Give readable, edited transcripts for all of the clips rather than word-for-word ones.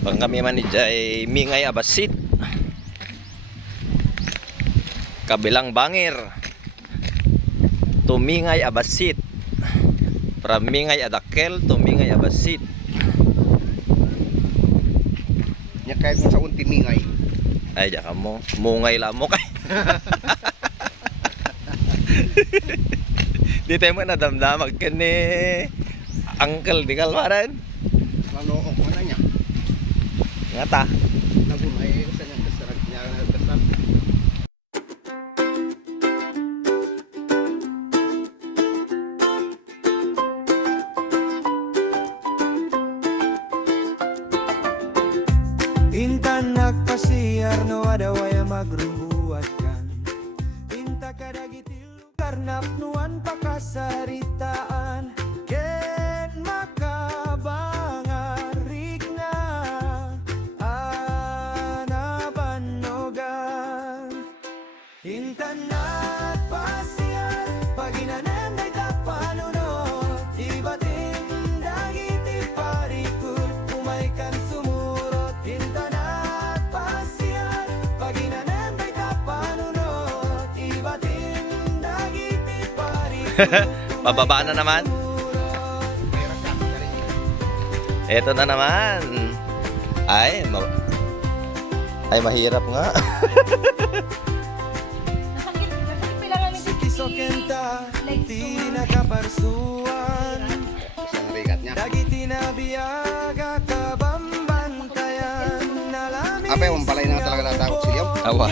Pang kami man ay mingay abasit. Kabilang bangir. Tumingay abasit. From mingay adakel to mingay abasit. Nya kahit mo sa unti mingay. Ay, diyan ka mo. Mungay lang mo kay. Di tayo mo nadamdamag ka ni Uncle di kalmaran. Nanook mo na niya. Nga ta. Nagunay sa niya kasarag niya kasar. Intan nagpasiyar no adawaya magrumbuat kan. Inta kadagitil karnap nuan pakasaritaan. Ken makabangarig na anabanogan. Intan nagpasiyar paginanan day tapanunod. Ibatin dagiti parikul umaikan sumurot. Intan nagpasiyar paginanan day tapanunod. Ibatin dagiti parikul. Pababa na naman. Eto na naman. Ay, mahirap nga. Sikisokenta di nakaparsuan. Isang rigat niya. Dagiti na biyaga kabambantayan. Nalamin Apa yung balay na talaga natakot siya? Awa.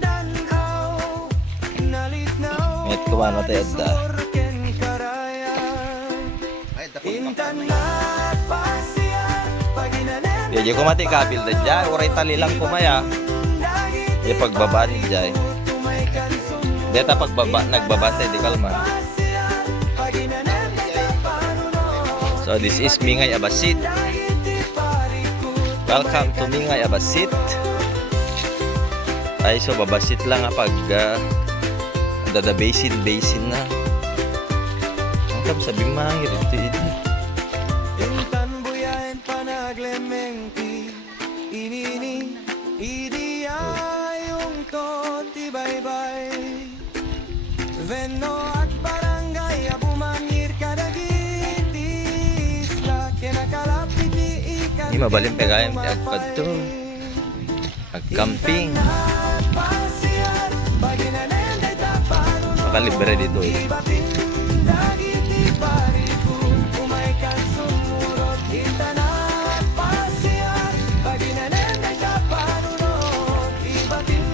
danaw. Nalitnaw Nget kumano tayo da. sorken karayan. Ay, dapat Intan nagpasiyar paginanen Di ko mati kabil da dyan. Uray tali lang kumaya. Di pagbaba ni dyan. umaikan Deta pagbaba, nagbabate di kalma. sumasiyan. Paginanen tapanunod. So this is Mingay Abasit. Dagiti parikul Welcome to Mingay Abasit. Ay, so babasit lang pag basin na. Ang kam sabi mangir ito ito. Intan buyain panaglemengti inini idiyayong to tibaybay Venno at barangay abumangir kadagiti isla kinakalapiti ikan Hindi mabalim pegayam ti agpad to. Agcamping. Pasiyar paginanen day tapanunod. Makalibre dito eh. Ibatin dagiti parikul umaikan sumurot. Intan nagpasiyar paginanen day tapanunod. Ibatin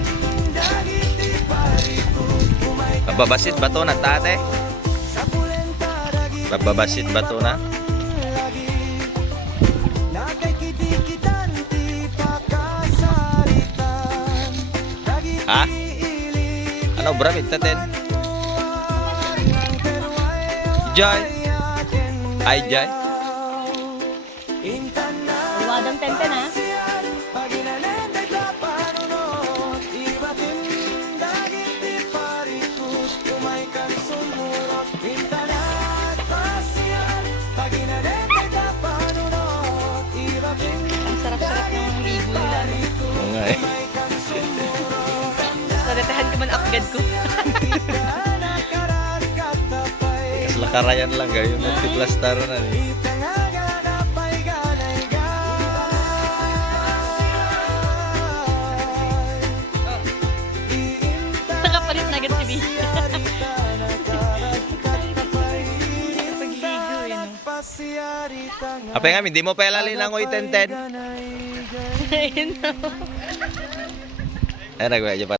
dagiti parikul umaikan Mababasit ba to na tate? sa pulenta dagiti Mababasit ba to na? lagi. Nakakitikitan ti pakasaritan. Dagiti Ha? ilig Ano bramid taten? Jai. Ay jay. Wadang tenten ha. Ang sarap-sarap ng ligo nila. Oo nga eh. Saratahan ko man akgad ko. Mas lakarayan lang kayo. Multiplastaran na eh. Nakapalit na agad si B. Pagligo yun. Apa nga, hindi mo pa ilalin ang 10-10. Ayun na. Ay, nagwa pa.